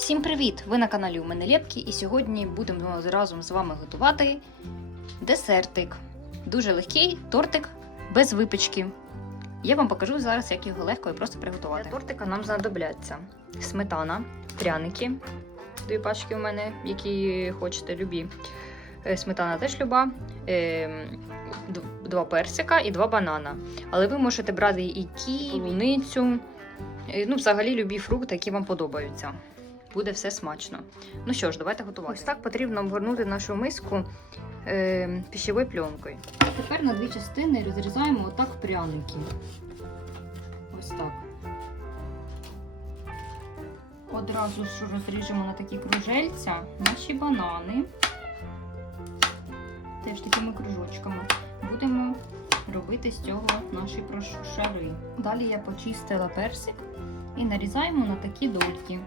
Всім привіт! Ви на каналі у мене Лєпкі, і сьогодні будемо разом з вами готувати десертик. Дуже легкий тортик без випічки. Я вам покажу зараз, як його легко і просто приготувати. Для тортика нам знадобляться сметана, пряники. Дві пачки у мене, які хочете, любі. Е, Сметана теж люба, е, два персика і два банана. Але ви можете брати і ківі, полуницю, е, ну, взагалі любі фрукти, які вам подобаються. Буде все смачно. Ну що ж, давайте готувати. Ось так потрібно обгорнути нашу миску е, пищевою пленкою. Тепер на дві частини розрізаємо отак пряники. Ось так. Одразу ж розріжемо на такі кружельця наші банани. Теж такими кружочками. Будемо робити з цього наші шари. Далі я почистила персик і нарізаємо на такі дольки.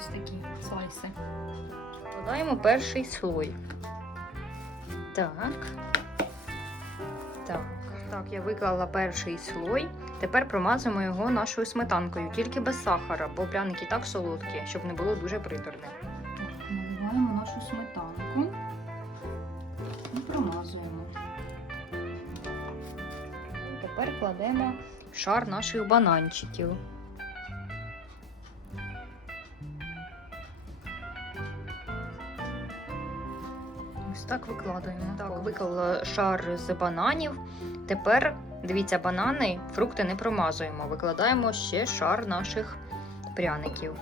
Ось такі слайси. Додаємо перший слой. Так. Так. Так, я виклала перший слой. Тепер промазуємо його нашою сметанкою, тільки без сахара, бо пряники так солодкі, щоб не було дуже приторне. Наливаємо нашу сметанку і промазуємо. Тепер кладемо шар наших бананчиків. Ось так викладаємо. Так, виклала шар з бананів. Тепер, дивіться, банани, фрукти не промазуємо. Викладаємо ще шар наших пряників.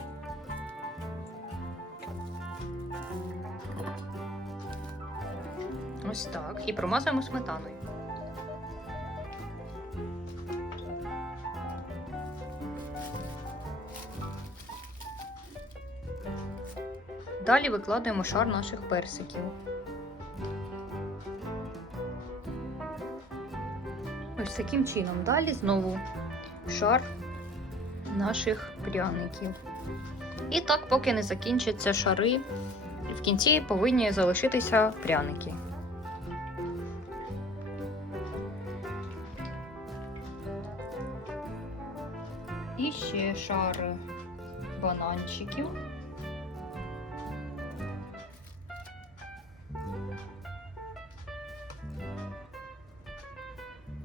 Ось так. І промазуємо сметаною. Далі викладаємо шар наших персиків. Ось таким чином. Далі знову шар наших пряників. І так, поки не закінчаться шари, в кінці повинні залишитися пряники. І ще шар бананчиків.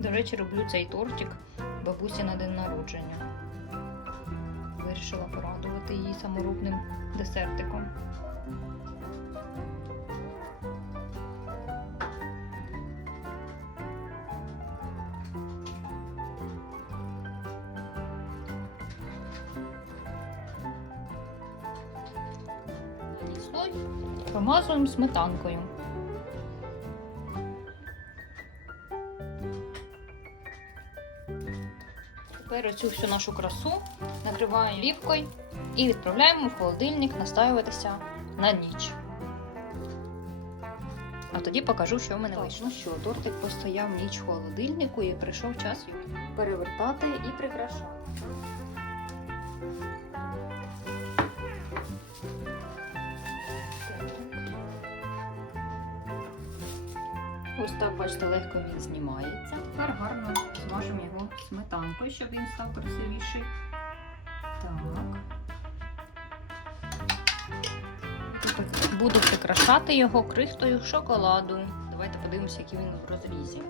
До речі, роблю цей тортик бабусі на день народження. Вирішила порадувати її саморобним десертиком. Слой промазуємо сметанкою. Тепер оцю всю нашу красу накриваємо ліпкою і відправляємо в холодильник настаюватися на ніч. А тоді покажу, що в мене вийшло. Ну що, тортик постояв ніч в холодильнику і прийшов час його перевертати і прикрашати. Ось так, бачите, легко він знімається. Тепер гарно змажемо його сметанкою, щоб він став красивіший. Так. Буду прикрашати його крихтою шоколаду. Давайте подивимося, який він в розрізі.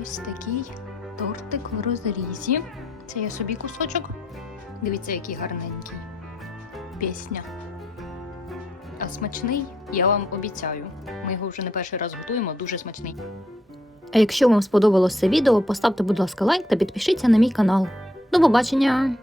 Ось такий тортик в розрізі. Це я собі кусочок. Дивіться, який гарненький. Пісня. А смачний, я вам обіцяю. Ми його вже не перший раз готуємо, дуже смачний. А якщо вам сподобалося це відео, поставте, будь ласка, лайк та підпишіться на мій канал. До побачення!